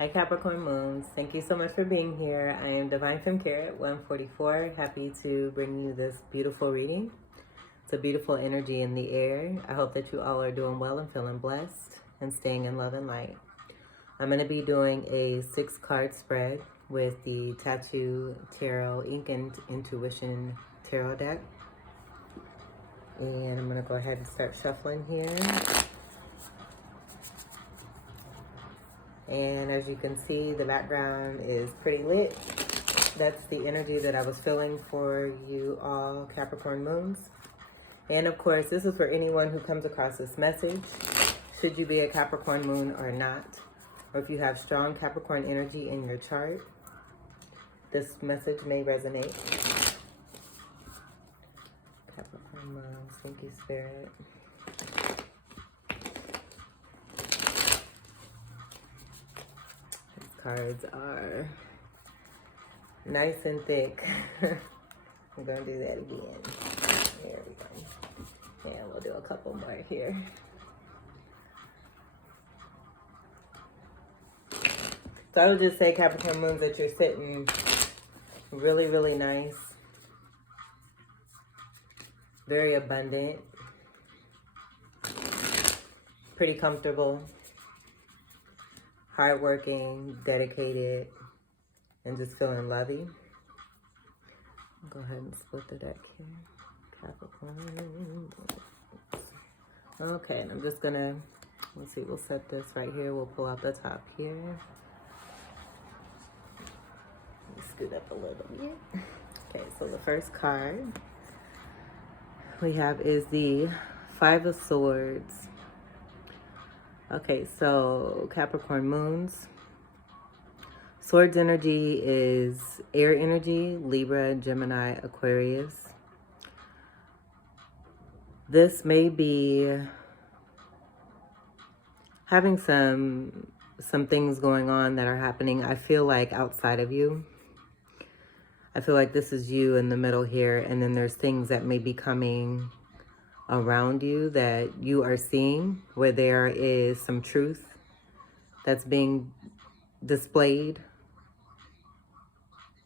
Hi Capricorn Moons, thank you so much for being here. I am Divine Femme Carrot 144, happy to bring you this beautiful reading. It's a beautiful energy in the air. I hope that you all are doing well and feeling blessed and staying in love and light. I'm going to be doing a 6-card spread with the Tattoo Tarot Ink and Intuition Tarot deck. And I'm going to go ahead and start shuffling here. And as you can see, the background is pretty lit. That's the energy that I was feeling for you all Capricorn Moons. And of course, this is for anyone who comes across this message. Should you be a Capricorn Moon or not, or if you have strong Capricorn energy in your chart, this message may resonate. Capricorn Moons, thank you, Spirit. Cards are nice and thick. I'm gonna do that again. There we go. And we'll do a couple more here. So I would just say, Capricorn Moons, that you're sitting really, really nice. Very abundant. Pretty comfortable. Hardworking, dedicated, and just feeling lovey. Go ahead and split the deck here. Capricorn. Okay, and I'm just gonna, let's see, we'll set this right here. We'll pull out the top here. Let me scoot up a little bit. Okay, so the first card we have is the 5 of Swords. Okay, so Capricorn Moons. Swords energy is air energy, Libra, Gemini, Aquarius. This may be having some things going on that are happening, I feel like, outside of you. I feel like this is you in the middle here, and then there's things that may be coming around you that you are seeing, where there is some truth that's being displayed,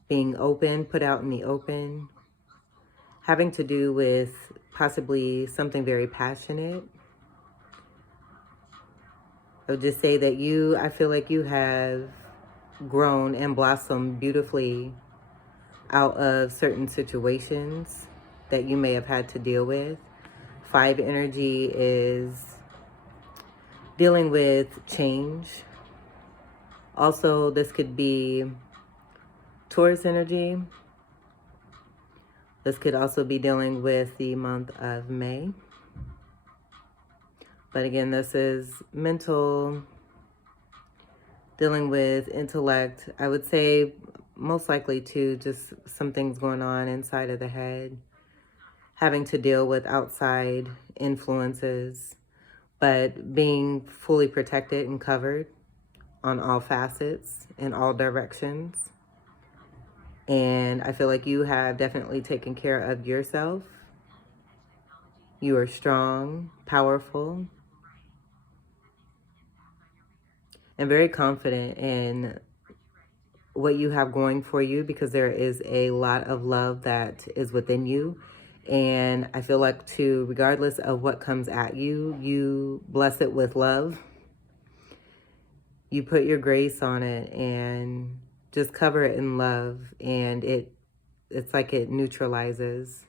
being open, put out in the open, having to do with possibly something very passionate. I would just say that I feel like you have grown and blossomed beautifully out of certain situations that you may have had to deal with. 5 energy is dealing with change. Also, this could be Taurus energy. This could also be dealing with the month of May. But again, this is mental, dealing with intellect. I would say most likely too, just some things going on inside of the head, having to deal with outside influences, but being fully protected and covered on all facets, in all directions. And I feel like you have definitely taken care of yourself. You are strong, powerful, and very confident in what you have going for you, because there is a lot of love that is within you. And I feel like too, regardless of what comes at you, you bless it with love. You put your grace on it and just cover it in love. And it's like it neutralizes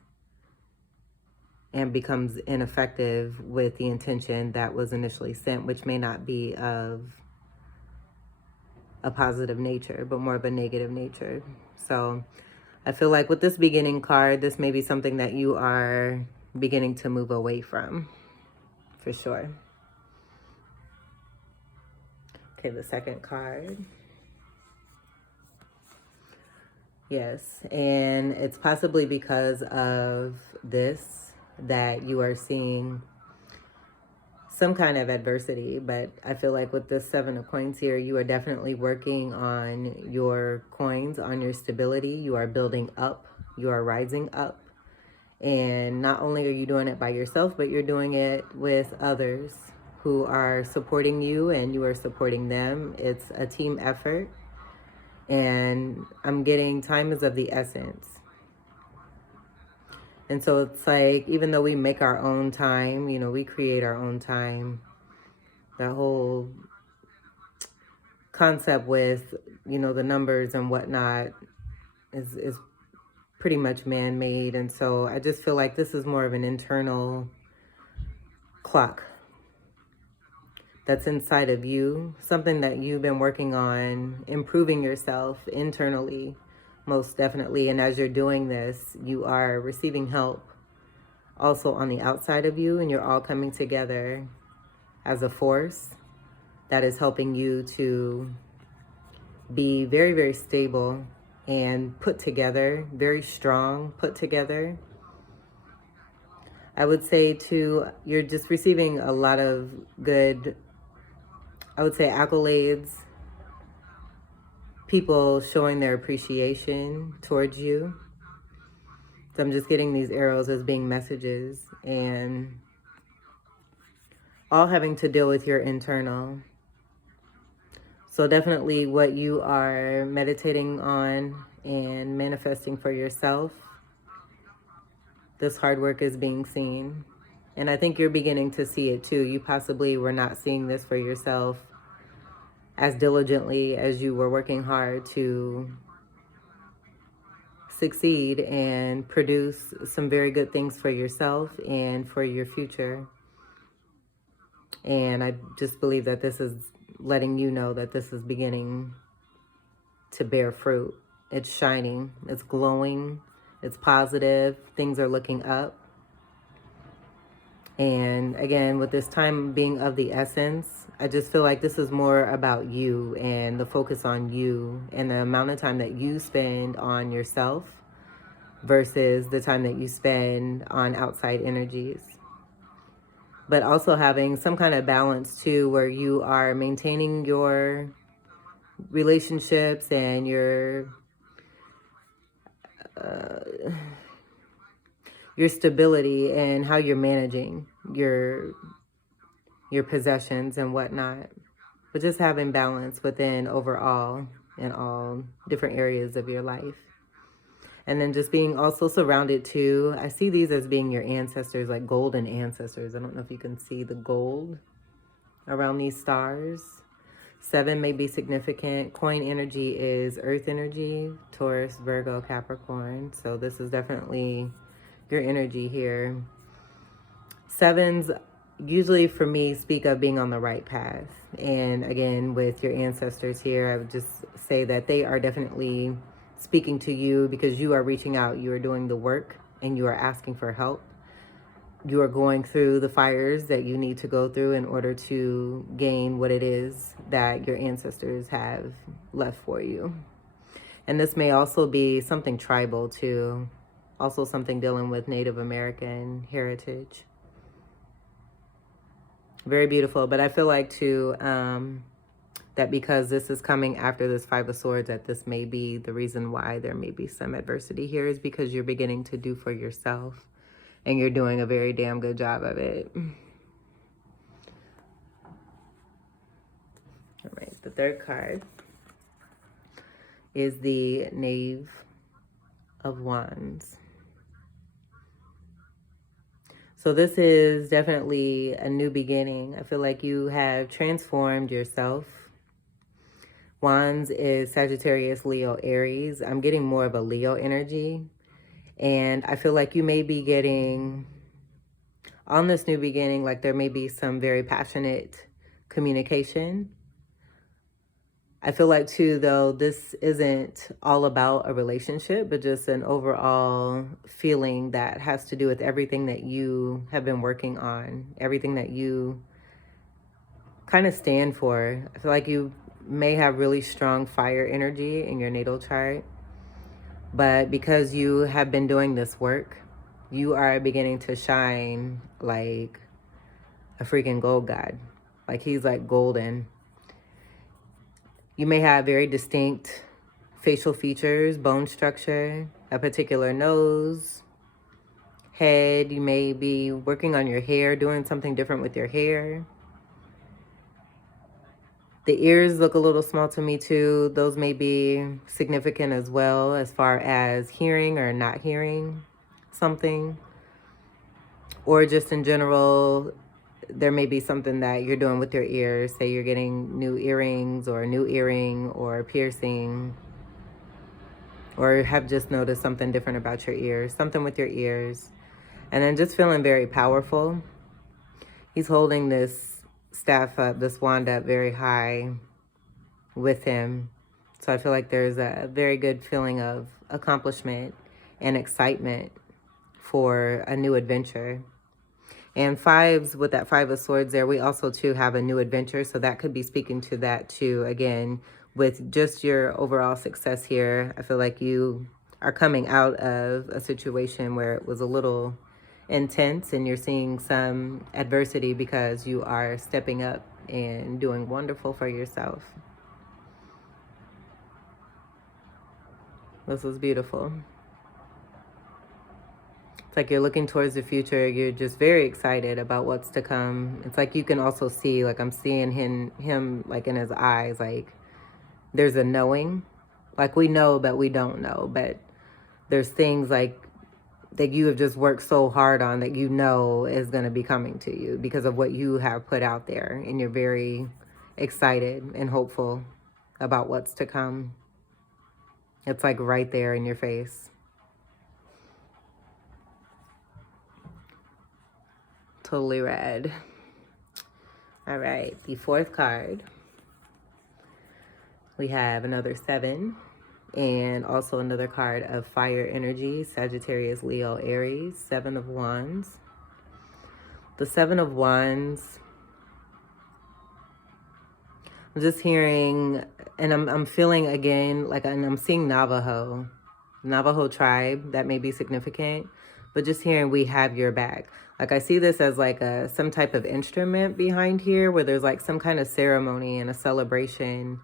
and becomes ineffective with the intention that was initially sent, which may not be of a positive nature, but more of a negative nature. So I feel like with this beginning card, this may be something that you are beginning to move away from, for sure. Okay, the second card. Yes, and it's possibly because of this that you are seeing some kind of adversity, but I feel like with this 7 of coins here, you are definitely working on your coins, on your stability. You are building up, you are rising up. And not only are you doing it by yourself, but you're doing it with others who are supporting you and you are supporting them. It's a team effort. And I'm getting time is of the essence. And so it's like, even though we make our own time, you know, we create our own time. That whole concept with, you know, the numbers and whatnot is pretty much man-made. And so I just feel like this is more of an internal clock that's inside of you, something that you've been working on, improving yourself internally, most definitely. And as you're doing this, you are receiving help also on the outside of you, and you're all coming together as a force that is helping you to be very, very stable and put together, very strong, put together. I would say too, you're just receiving a lot of good, I would say, accolades, people showing their appreciation towards you. So I'm just getting these arrows as being messages, and all having to deal with your internal. So definitely what you are meditating on and manifesting for yourself, this hard work is being seen. And I think you're beginning to see it too. You possibly were not seeing this for yourself as diligently as you were working hard to succeed and produce some very good things for yourself and for your future. And I just believe that this is letting you know that this is beginning to bear fruit. It's shining, it's glowing, it's positive, things are looking up. And again, with this time being of the essence, I just feel like this is more about you and the focus on you and the amount of time that you spend on yourself versus the time that you spend on outside energies. But also having some kind of balance too, where you are maintaining your relationships and your stability and how you're managing your possessions and whatnot. But just having balance within overall in all different areas of your life. And then just being also surrounded too. I see these as being your ancestors, like golden ancestors. I don't know if you can see the gold around these stars. 7 may be significant. Coin energy is earth energy, Taurus, Virgo, Capricorn. So this is definitely your energy here. 7s usually for me speak of being on the right path. And again, with your ancestors here, I would just say that they are definitely speaking to you because you are reaching out, you are doing the work, and you are asking for help. You are going through the fires that you need to go through in order to gain what it is that your ancestors have left for you. And this may also be something tribal too, also something dealing with Native American heritage. Very beautiful. But I feel like too, that because this is coming after this 5 of Swords, that this may be the reason why there may be some adversity here, is because you're beginning to do for yourself. And you're doing a very damn good job of it. All right, the third card is the Knave of Wands. So this is definitely a new beginning. I feel like you have transformed yourself. Wands is Sagittarius, Leo, Aries. I'm getting more of a Leo energy. And I feel like you may be getting, on this new beginning, like there may be some very passionate communication. I feel like too, though, this isn't all about a relationship, but just an overall feeling that has to do with everything that you have been working on, everything that you kind of stand for. I feel like you may have really strong fire energy in your natal chart. But because you have been doing this work, you are beginning to shine like a freaking gold god. Like he's like golden. You may have very distinct facial features, bone structure, a particular nose, head. You may be working on your hair, doing something different with your hair. The ears look a little small to me too. Those may be significant as well, as far as hearing or not hearing something. Or just in general, there may be something that you're doing with your ears. Say you're getting new earrings or a new earring or piercing, or have just noticed something different about your ears, something with your ears. And then just feeling very powerful. He's holding this staff up, this wand up very high with him. So I feel like there's a very good feeling of accomplishment and excitement for a new adventure. And fives, with that 5 of swords there, we also too have a new adventure. So that could be speaking to that too. Again, with just your overall success here, I feel like you are coming out of a situation where it was a little intense and you're seeing some adversity because you are stepping up and doing wonderful for yourself. This is beautiful. It's like you're looking towards the future. You're just very excited about what's to come. It's like you can also see, like I'm seeing him like in his eyes, like there's a knowing. Like we know, but we don't know. But there's things like that you have just worked so hard on that you know is going to be coming to you because of what you have put out there. And you're very excited and hopeful about what's to come. It's like right there in your face. Totally rad. All right, the 4th card. We have another 7 and also another card of fire energy, Sagittarius, Leo, Aries, 7 of Wands. The 7 of Wands, I'm just hearing, and I'm feeling again, like I'm seeing Navajo tribe. That may be significant, but just hearing we have your back. Like I see this as like some type of instrument behind here where there's like some kind of ceremony and a celebration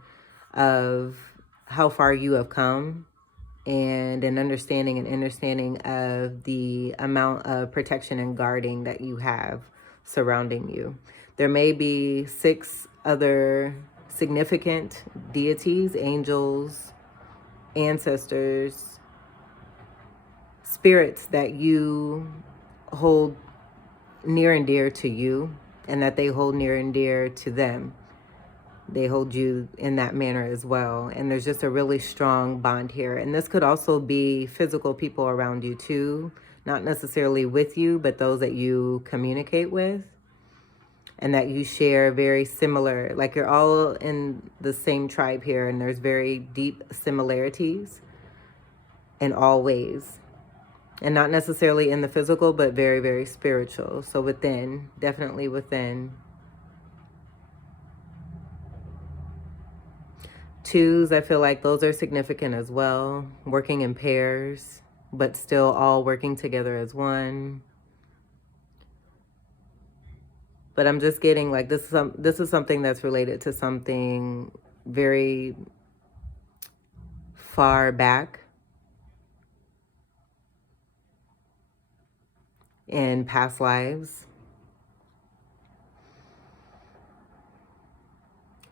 of how far you have come and an understanding of the amount of protection and guarding that you have surrounding you. There may be 6 other significant deities, angels, ancestors, spirits that you hold near and dear to you and that they hold near and dear to them. They hold you in that manner as well. And there's just a really strong bond here. And this could also be physical people around you too, not necessarily with you, but those that you communicate with and that you share very similar, like you're all in the same tribe here and there's very deep similarities in all ways. And not necessarily in the physical, but very, very spiritual. So within, definitely within. 2s, I feel like those are significant as well. Working in pairs, but still all working together as one. But I'm just getting like this is something that's related to something very far back in past lives.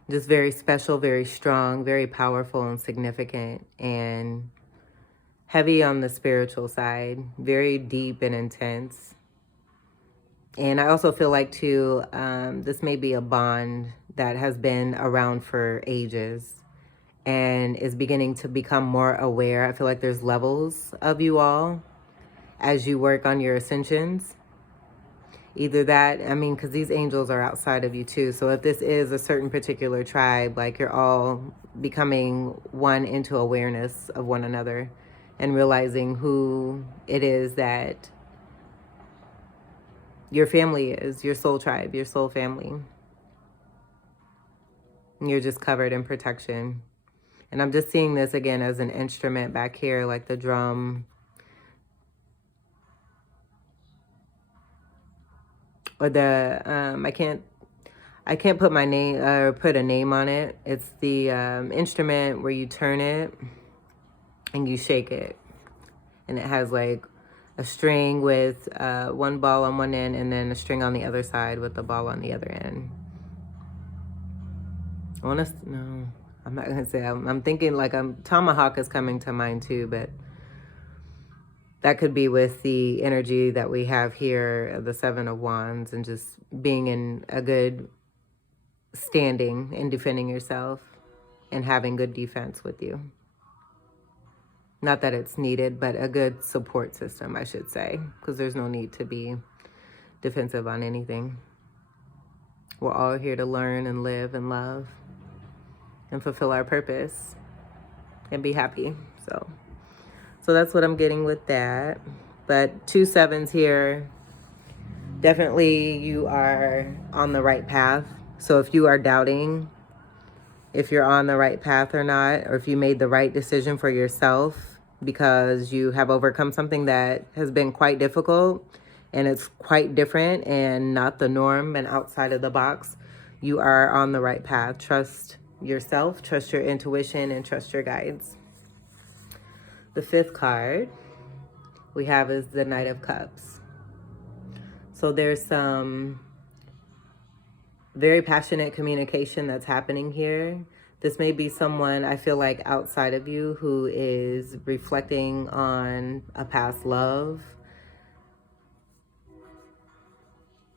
Just very special, very strong, very powerful and significant, and heavy on the spiritual side, very deep and intense. And I also feel like too, this may be a bond that has been around for ages and is beginning to become more aware. I feel like there's levels of you all as you work on your ascensions. Either that, I mean, because these angels are outside of you too. So if this is a certain particular tribe, like you're all becoming one into awareness of one another and realizing who it is that your family is, your soul tribe, your soul family. And you're just covered in protection. And I'm just seeing this again as an instrument back here, like the drum. Or the, I can't put my name, or put a name on it. It's the instrument where you turn it and you shake it. And it has like a string with one ball on one end and then a string on the other side with the ball on the other end. I want to, no, I'm not going to say, I'm thinking like Tomahawk is coming to mind too, but that could be with the energy that we have here, the Seven of Wands, and just being in a good standing and defending yourself and having good defense with you. Not that it's needed, but a good support system, I should say, because there's no need to be defensive on anything. We're all here to learn and live and love and fulfill our purpose and be happy. So that's what I'm getting with that. But 2 sevens here, definitely you are on the right path. So if you are doubting if you're on the right path or not, or if you made the right decision for yourself because you have overcome something that has been quite difficult and it's quite different and not the norm and outside of the box, you are on the right path. Trust yourself, trust your intuition, and trust your guides. The 5th card we have is the Knight of Cups. So there's some very passionate communication that's happening here. This may be someone, I feel like, outside of you who is reflecting on a past love.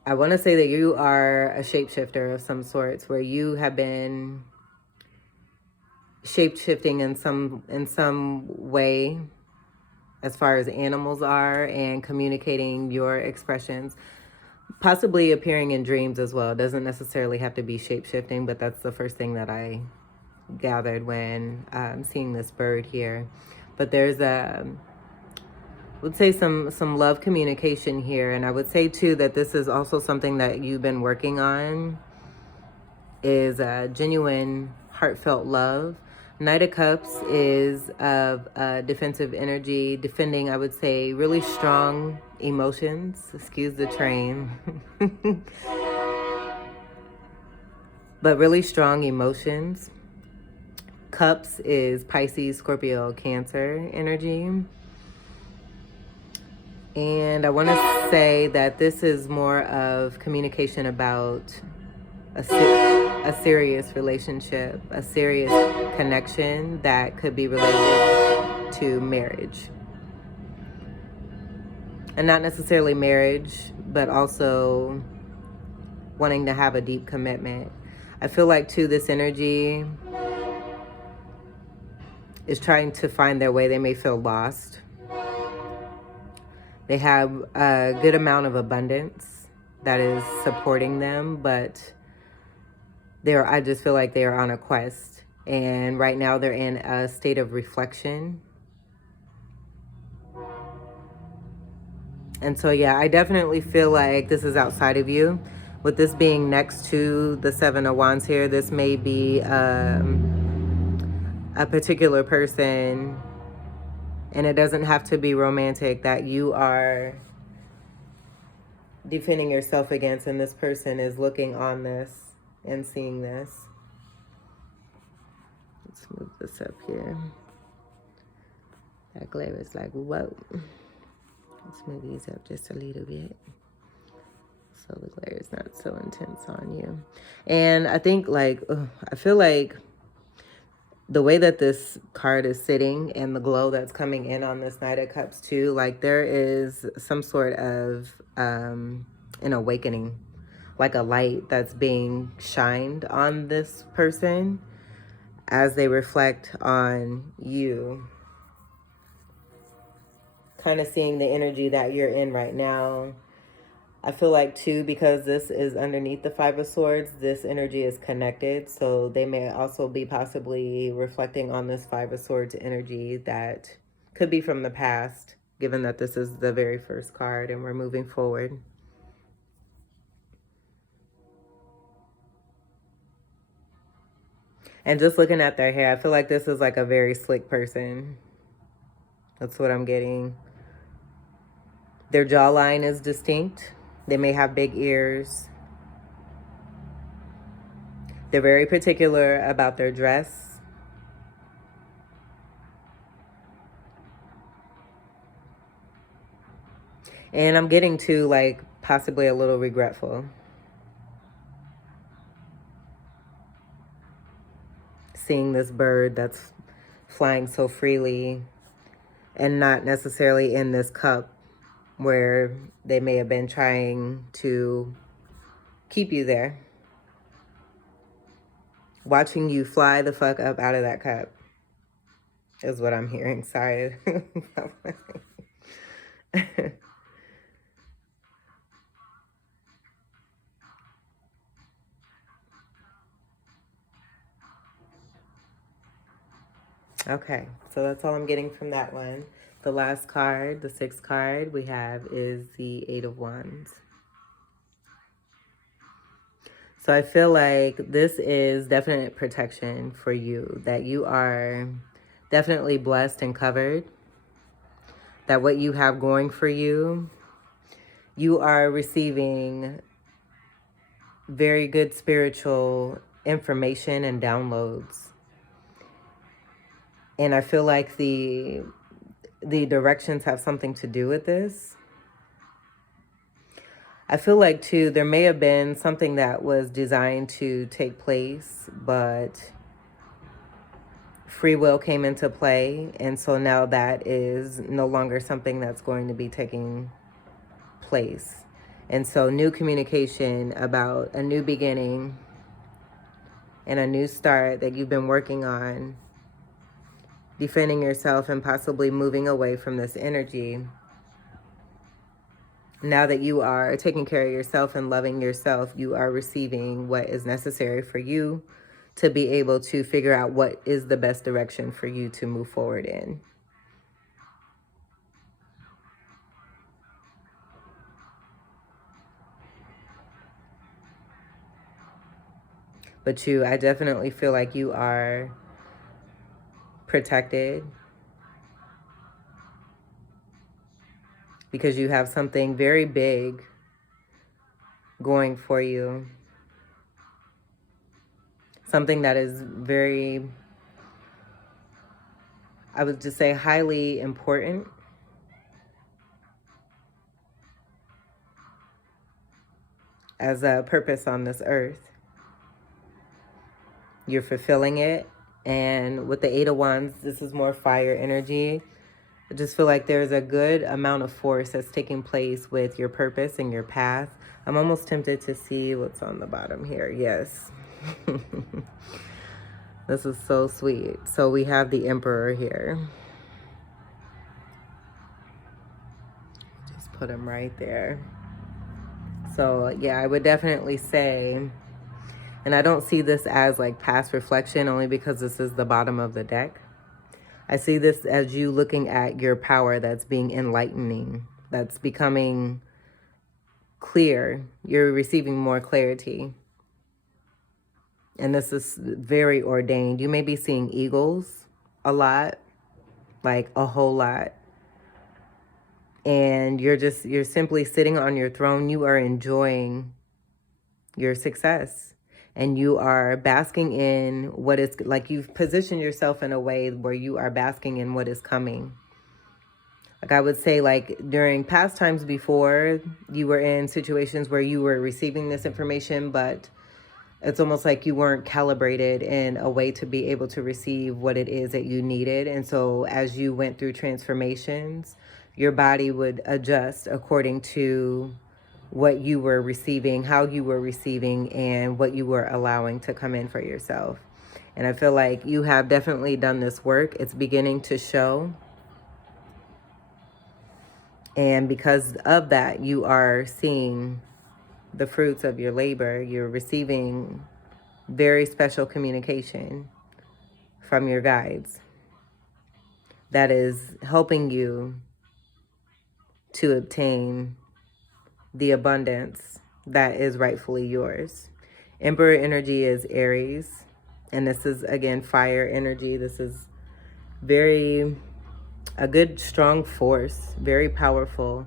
I want to say that you are a shapeshifter of some sorts, where you have been shape-shifting in some way as far as animals are, and communicating your expressions. Possibly appearing in dreams as well. It doesn't necessarily have to be shape-shifting, but that's the first thing that I gathered when seeing this bird here. But there's I would say some love communication here. And I would say too that this is also something that you've been working on, is genuine, heartfelt love. Knight of Cups is of defensive energy, defending, I would say, really strong emotions. Excuse the train. But really strong emotions. Cups is Pisces, Scorpio, Cancer energy. And I want to say that this is more of communication about a serious relationship, a serious connection that could be related to marriage. And not necessarily marriage, but also wanting to have a deep commitment. I feel like too, this energy is trying to find their way. They may feel lost. They have a good amount of abundance that is supporting them, but I just feel like they are on a quest. And right now they're in a state of reflection. And so, yeah, I definitely feel like this is outside of you. With this being next to the 7 of Wands here, this may be a particular person, and it doesn't have to be romantic, that you are defending yourself against, and this person is looking on this and seeing this. Let's move this up here. That glare is like, whoa. Let's move these up just a little bit so the glare is not so intense on you. And I think, like, I feel like the way that this card is sitting and the glow that's coming in on this Knight of Cups too, like there is some sort of an awakening, like a light that's being shined on this person as they reflect on you. Kind of seeing the energy that you're in right now. I feel like too, because this is underneath the 5 of Swords, this energy is connected. So they may also be possibly reflecting on this 5 of Swords energy that could be from the past, given that this is the very first card and we're moving forward. And just looking at their hair, I feel like this is like a very slick person. That's what I'm getting. Their jawline is distinct. They may have big ears. They're very particular about their dress. And I'm getting to, like, possibly a little regretful. seeing this bird that's flying so freely and not necessarily in this cup where they may have been trying to keep you there. Watching you fly the fuck up out of that cup is what I'm hearing. Sorry. Okay, so that's all I'm getting from that one. The last card, the sixth card we have is the Eight of Wands. So I feel like this is definite protection for you, that you are definitely blessed and covered, that what you have going for you, you are receiving very good spiritual information and downloads. And I feel like the directions have something to do with this. I feel like, too, there may have been something that was designed to take place, but free will came into play. And so now that is no longer something that's going to be taking place. And so new communication about a new beginning and a new start that you've been working on, defending yourself and possibly moving away from this energy. Now that you are taking care of yourself and loving yourself, you are receiving what is necessary for you to be able to figure out what is the best direction for you to move forward in. But I definitely feel like you are protected because you have something very big going for you. Something that is very, I would just say, highly important. As a purpose on this earth. You're fulfilling it. And with the Eight of Wands, this is more fire energy. I just feel like there's a good amount of force that's taking place with your purpose and your path. I'm almost tempted to see what's on the bottom here. Yes. This is so sweet. So we have the Emperor here. Just put him right there. So yeah, I would definitely say, and I don't see this as like past reflection only because this is the bottom of the deck. I see this as you looking at your power that's being enlightening, that's becoming clear. You're receiving more clarity. And this is very ordained. You may be seeing eagles a lot, like a whole lot. And you're simply sitting on your throne. You are enjoying your success. And you are basking in what is, like, you've positioned yourself in a way where you are basking in what is coming. Like I would say, like during past times before, you were in situations where you were receiving this information, but it's almost like you weren't calibrated in a way to be able to receive what it is that you needed. And so as you went through transformations, your body would adjust according to what you were receiving, how you were receiving, and what you were allowing to come in for yourself. And I feel like you have definitely done this work. It's beginning to show. And because of that, you are seeing the fruits of your labor. You're receiving very special communication from your guides that is helping you to obtain the abundance that is rightfully yours. Emperor energy is Aries, and this is, again, fire energy. This is a good, strong force, very powerful.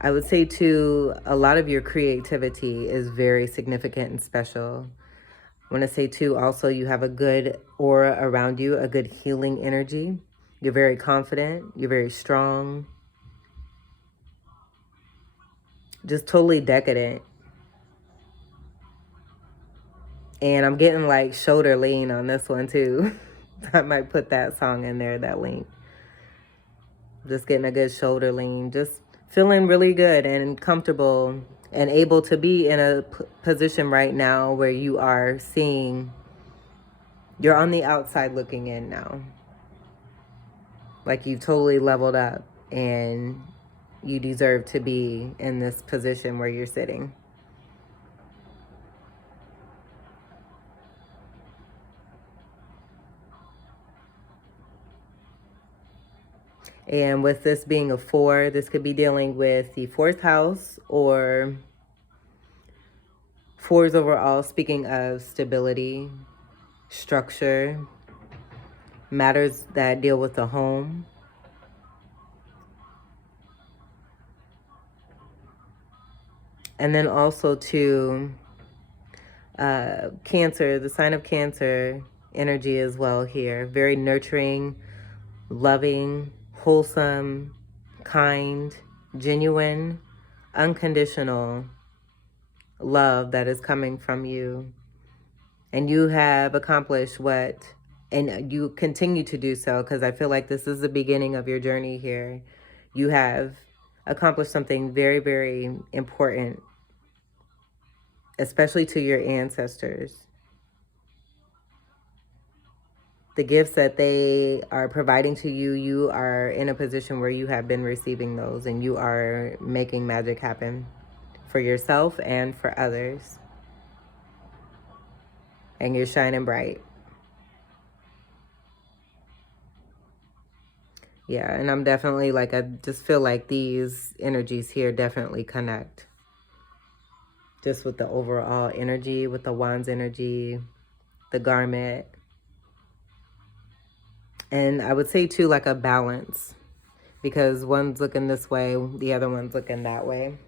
I would say, too, a lot of your creativity is very significant and special. I want to say, too, also you have a good aura around you, a good healing energy. You're very confident. You're very strong. Just totally decadent. And I'm getting like shoulder lean on this one too. I might put that song in there, that link. Just getting a good shoulder lean. Just feeling really good and comfortable and able to be in a position right now where you are seeing, you're on the outside looking in now. Like you've totally leveled up and you deserve to be in this position where you're sitting. And with this being a 4, this could be dealing with the 4th house, or 4s overall, speaking of stability, structure, matters that deal with the home. And then also to Cancer, the sign of Cancer energy as well here. Very nurturing, loving, wholesome, kind, genuine, unconditional love that is coming from you. And you have accomplished what, and you continue to do so, because I feel like this is the beginning of your journey here. You have accomplished something very, very important, especially to your ancestors. The gifts that they are providing to you, you are in a position where you have been receiving those, and you are making magic happen for yourself and for others. And you're shining bright. Yeah, and I'm definitely like, I just feel like these energies here definitely connect. Just with the overall energy, with the Wands energy, the garment. And I would say too, like a balance. Because one's looking this way, the other one's looking that way.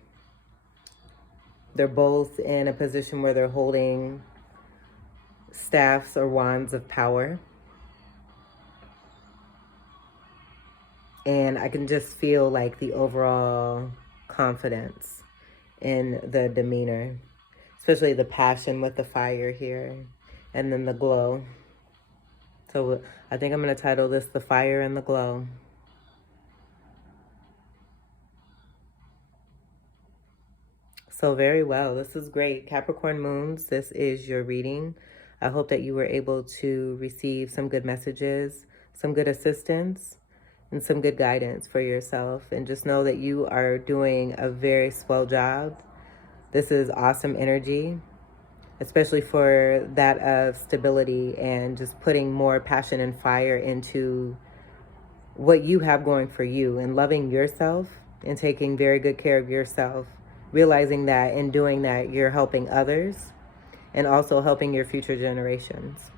They're both in a position where they're holding staffs or wands of power. And I can just feel like the overall confidence in the demeanor, especially the passion with the fire here, and then the glow. So I think I'm going to title this The Fire and the Glow. So very well. This is great. Capricorn moons, this is your reading. I hope that you were able to receive some good messages, some good assistance, and some good guidance for yourself. And just know that you are doing a very swell job. This is awesome energy, especially for that of stability and just putting more passion and fire into what you have going for you and loving yourself and taking very good care of yourself. Realizing that in doing that, you're helping others and also helping your future generations.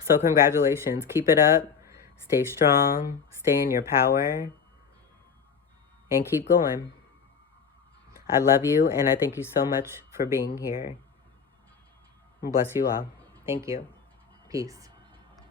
So congratulations. Keep it up. Stay strong. Stay in your power. And keep going. I love you, and I thank you so much for being here. Bless you all. Thank you. Peace.